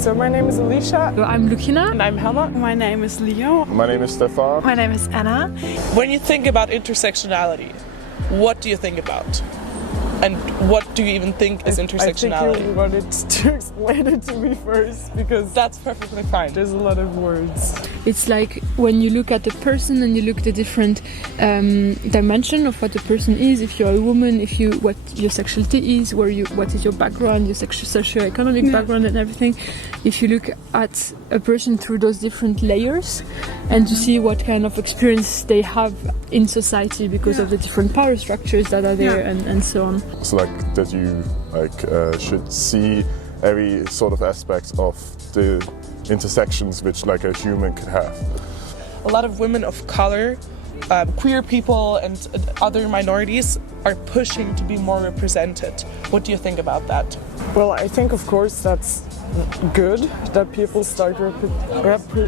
So my name is Alicia. I'm Loukina. And I'm Helma. My name is Leo. My name is Stefan. My name is Anna. When you think about intersectionality, what do you think about? And what do you even think is intersectionality? I think you wanted to explain it to me first, because that's perfectly fine. There's a lot of words. It's like when you look at a person and you look at the different dimension of what a person is. If you're a woman, what your sexuality is, what is your background, your socio-economic background and everything. If you look at a person through those different layers and to see what kind of experience they have in society because of the different power structures that are there and so on. So like that you should see every sort of aspect of the intersections which like a human could have. A lot of women of color, queer people and other minorities are pushing to be more represented. What do you think about that? Well, I think of course that's good that people start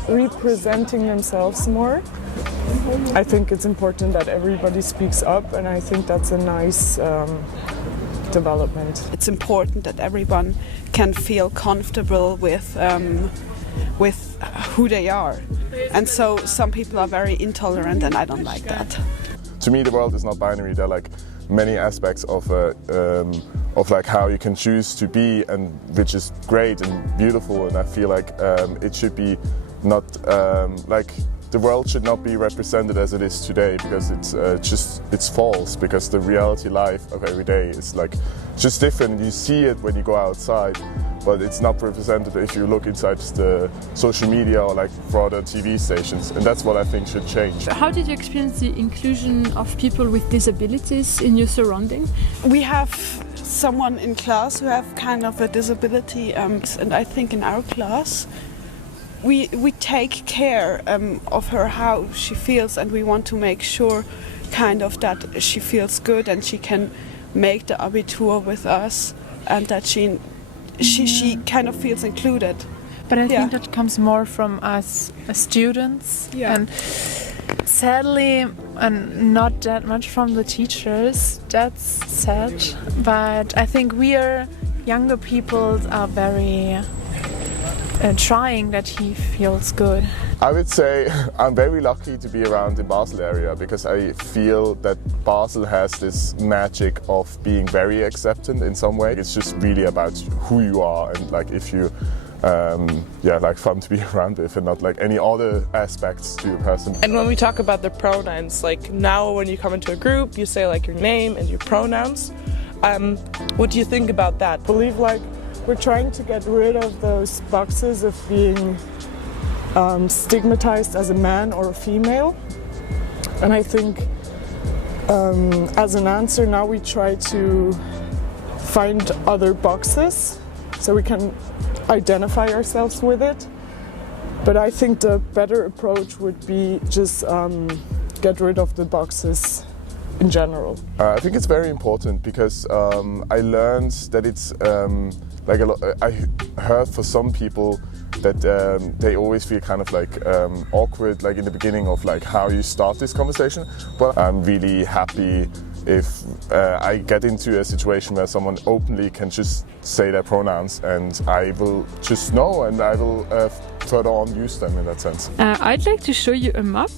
representing themselves more. I think it's important that everybody speaks up, and I think that's a nice development. It's important that everyone can feel comfortable with who they are. And so some people are very intolerant, and I don't like that. To me, the world is not binary. There are like many aspects of like how you can choose to be, and which is great and beautiful. And I feel like it should be not like the world should not be represented as it is today, because it's false. Because the reality life of every day is like just different. You see it when you go outside, but it's not represented if you look inside the social media or like broader TV stations, and that's what I think should change. How did you experience the inclusion of people with disabilities in your surrounding? We have someone in class who have kind of a disability, and I think in our class we take care of her, how she feels, and we want to make sure kind of that she feels good and she can make the Abitur with us, and that she kind of feels included. But I think that comes more from us as students, and sadly, and not that much from the teachers. That's sad. But I think we are younger people are very trying that he feels good. I would say I'm very lucky to be around the Basel area, because I feel that Basel has this magic of being very acceptant in some way. It's just really about who you are, and like if you like fun to be around with, and not like any other aspects to your person. And when we talk about the pronouns, like now when you come into a group, you say like your name and your pronouns. What do you think about that? I believe like we're trying to get rid of those boxes of being stigmatized as a man or a female, and I think as an answer now we try to find other boxes so we can identify ourselves with it. But I think the better approach would be just get rid of the boxes in general. I think it's very important, because I learned that it's like I heard for some people that they always feel kind of like awkward, like in the beginning of like how you start this conversation. But I'm really happy if I get into a situation where someone openly can just say their pronouns, and I will just know, and I will further on use them in that sense. I'd like to show you a map.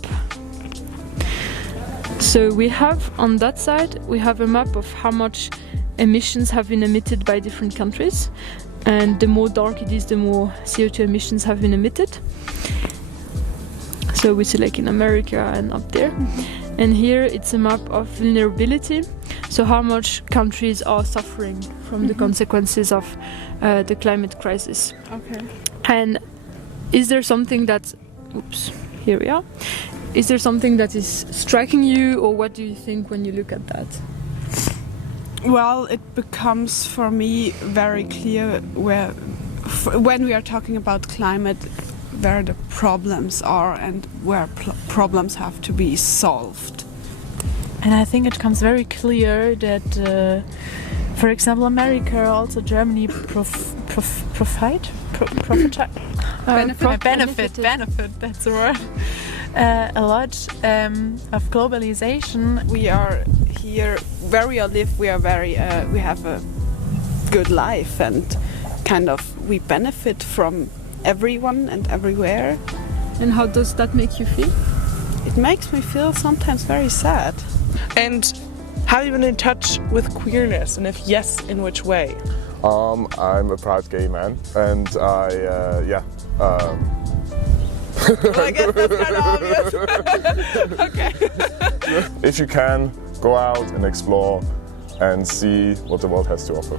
So we have on that side, we have a map of how much emissions have been emitted by different countries, and the more dark it is, the more CO2 emissions have been emitted. So we see like in America and up there. And here it's a map of vulnerability, so how much countries are suffering from the consequences of the climate crisis. Okay. And is there something that, here we are. Is there something that is striking you, or what do you think when you look at that? Well, it becomes for me very clear when we are talking about climate, where the problems are and where problems have to be solved. And I think it comes very clear that, for example, America, also Germany, benefit, that's the word. A lot of globalization. We are here where we live. We are very. We have a good life, and kind of we benefit from everyone and everywhere. And how does that make you feel? It makes me feel sometimes very sad. And have you been in touch with queerness, and if yes, in which way? I'm a proud gay man, and I Well, I guess that's kind of obvious. Okay. if you can, go out and explore and see what the world has to offer.